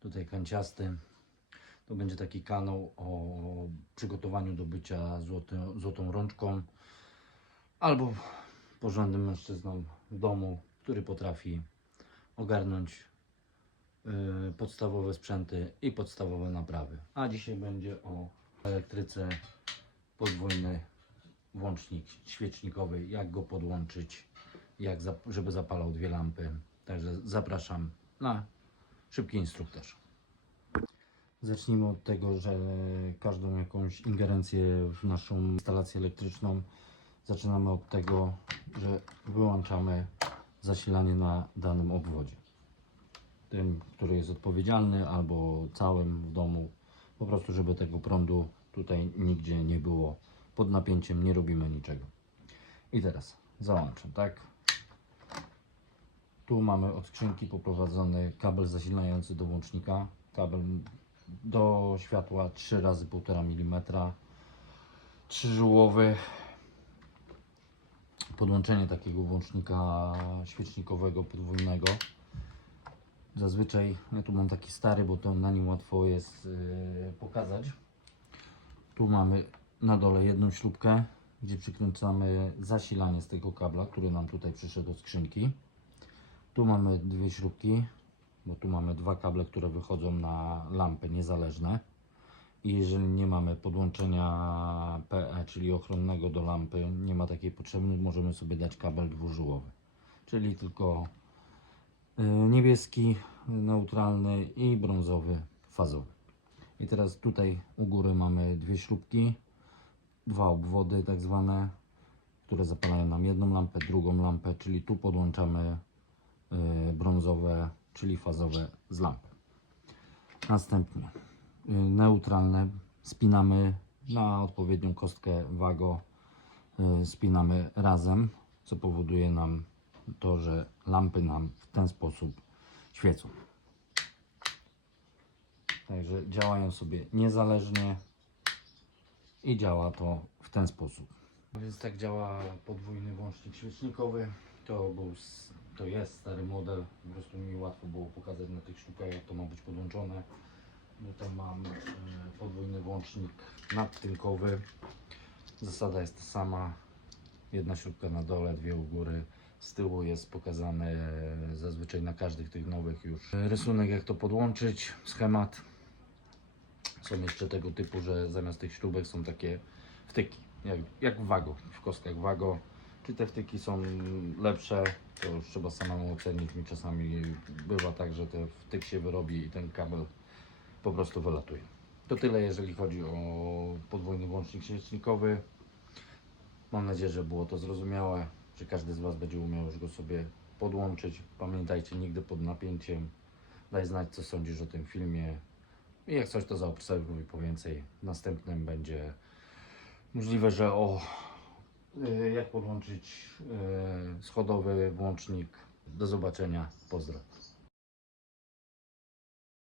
tutaj kanciasty. To będzie taki kanał o przygotowaniu do bycia złoty, złotą rączką albo porządnym mężczyzną w domu, który potrafi ogarnąć y, podstawowe sprzęty i podstawowe naprawy. A dzisiaj będzie o elektryce podwójny włącznik świecznikowy, jak go podłączyć, jak żeby zapalał dwie lampy. Także zapraszam na szybki instruktaż. Zacznijmy od tego, że każdą jakąś ingerencję w naszą instalację elektryczną zaczynamy od tego, że wyłączamy zasilanie na danym obwodzie. Tym, który jest odpowiedzialny, albo całym w domu, po prostu, żeby tego prądu tutaj nigdzie nie było. Pod napięciem nie robimy niczego. I teraz załączam, tak? Tu mamy od skrzynki poprowadzony kabel zasilający do łącznika. Kabel do światła 3 razy 1,5 mm. Trzyżyłowy. Podłączenie takiego włącznika świecznikowego podwójnego. Zazwyczaj ja tu mam taki stary, bo to na nim łatwo jest yy, pokazać. Tu mamy na dole jedną śrubkę, gdzie przykręcamy zasilanie z tego kabla, który nam tutaj przyszedł od skrzynki. Tu mamy dwie śrubki, bo tu mamy dwa kable, które wychodzą na lampy niezależne. I jeżeli nie mamy podłączenia PE, czyli ochronnego do lampy, nie ma takiej potrzeby, możemy sobie dać kabel dwużyłowy. Czyli tylko y, niebieski, neutralny i brązowy fazowy. I teraz tutaj u góry mamy dwie śrubki, dwa obwody tak zwane, które zapalają nam jedną lampę, drugą lampę, czyli tu podłączamy brązowe, czyli fazowe z lampy. Następnie y, neutralne spinamy na odpowiednią kostkę wago, y, spinamy razem, co powoduje nam to, że lampy nam w ten sposób świecą. Także działają sobie niezależnie i działa to w ten sposób. Więc tak działa podwójny włącznik świecznikowy. To, był, to jest stary model. Po prostu mi łatwo było pokazać na tych sztukach, jak to ma być podłączone. Tutaj mam e, podwójny włącznik nadtynkowy. Zasada jest ta sama. Jedna śrubka na dole, dwie u góry. Z tyłu jest pokazany e, zazwyczaj na każdych tych nowych już e, rysunek, jak to podłączyć, schemat. Są jeszcze tego typu, że zamiast tych śrubek są takie wtyki, jak, jak w wago, w kostkach wago. Te wtyki są lepsze, to już trzeba samemu ocenić. Mi czasami bywa tak, że ten wtyk się wyrobi i ten kabel po prostu wylatuje. To tyle, jeżeli chodzi o podwójny włącznik świecznikowy. Mam nadzieję, że było to zrozumiałe, że każdy z Was będzie umiał już go sobie podłączyć. Pamiętajcie, nigdy pod napięciem. Daj znać, co sądzisz o tym filmie. I jak coś, to zaobserwuj po więcej. W następnym będzie możliwe, że o jak podłączyć y, schodowy włącznik. Do zobaczenia. Pozdro.